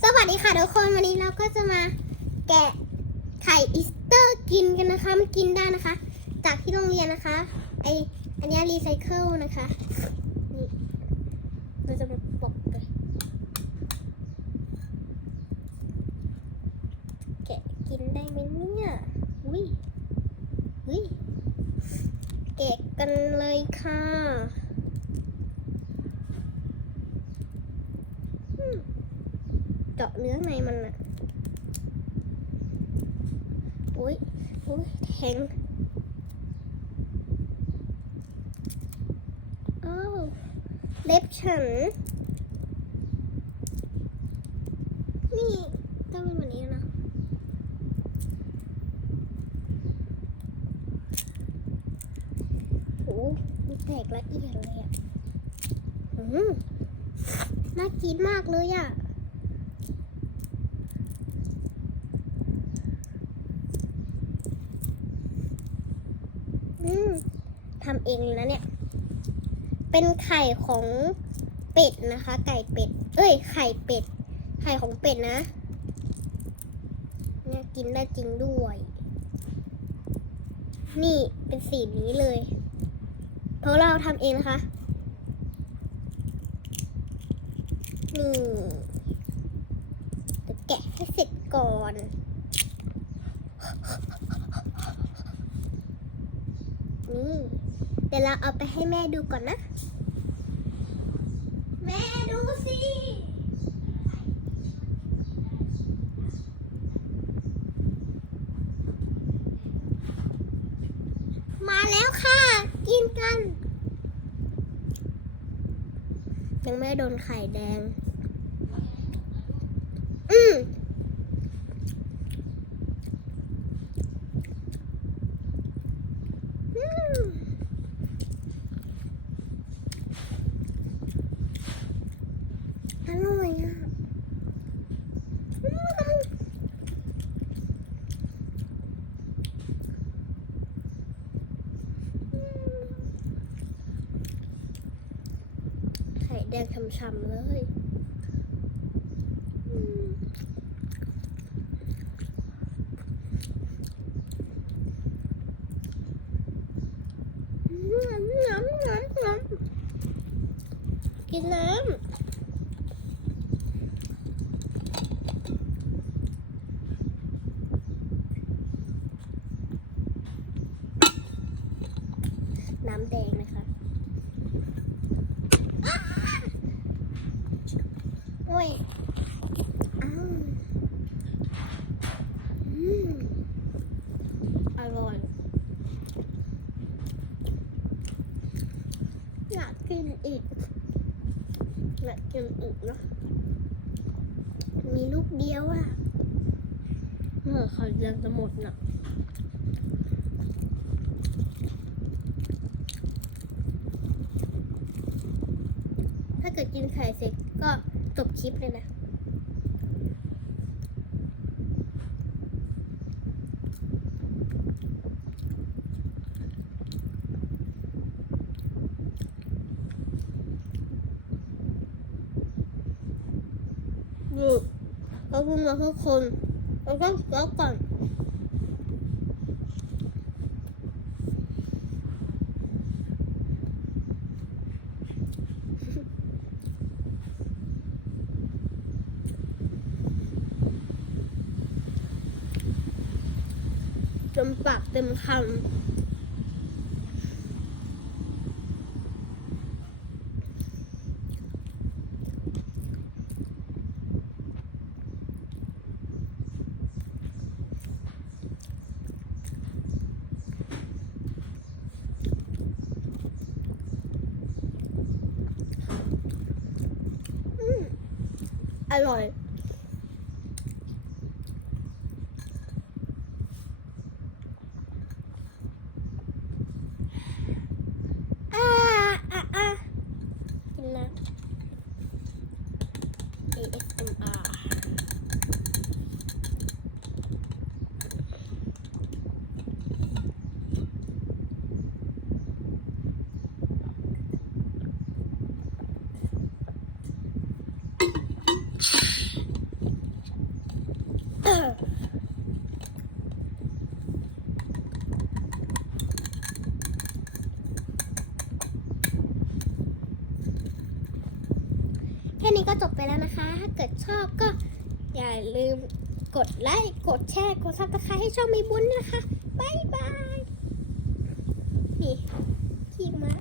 สวัสดีค่ะทุกคนวันนี้เราก็จะมาแกะไข่อีสเตอร์กินกันนะคะมันกินได้นะคะ จากที่โรงเรียนนะคะไออันนี้รีไซเคิลนะคะนี่เราจะมาปอกกันแกะกินได้ไหมเนี่ยอุ้ยอุ้ยแกะกันเลยค่ะอืม เจาะเนื้อในมันอะอุ้ยอุ้ยแทงอ้าวเล็บฉัน นี่ต้องเป็นแบบนี้นะโอ้มันแตกละเอียดเลยอะอืมน่ากินมากเลยอะ อืม ทำเองเลยนะเนี่ย เป็นไข่ของเป็ดนะคะ ไก่เป็ด เอ้ย ไข่เป็ด ไข่ของเป็ดนะเนี่ยกินได้จริงด้วย นี่เป็นสีนี้เลย เพราะเราทำเองนะคะ นี่แกะให้เสร็จก่อนนี่ ดี๋ยวเราเอาไปให้แม่ดูก่อนนะ แม่ดูสิมาแล้วค่ะ กินกัน ยังไม่โดนไข่แดง อืม อืมอร่อยอะอืมไข่ แดงช่ำๆเลยน้ำน้ำน้ำน้ำกินน้ำน้ำแดงนะคะอ้าโอ้ยอ้าวอืมอร่อย อยากกิน อีกอยากกินอีกเนอะมีลูกเดียวอะเมื่อเขายังจะหมดน่ะถ้าเกิดกินไข่เสร็จก็จบคลิปเลยนะ นี่ขอบคุณนะทุกคนแล้วก็แล้วก่อนเต็มปากเต็มคำอืม อร่อย อ่าอ่าอ่ากินนะ ASMR อ แค่นี้ก็จบไปแล้วนะคะ ถ้าเกิดชอบก็อย่าลืมกดไลค์ กดแชร์ กดซับสไครต์ให้ช่องมีบุญนะคะ บ๊ายบาย นี่ขี้มา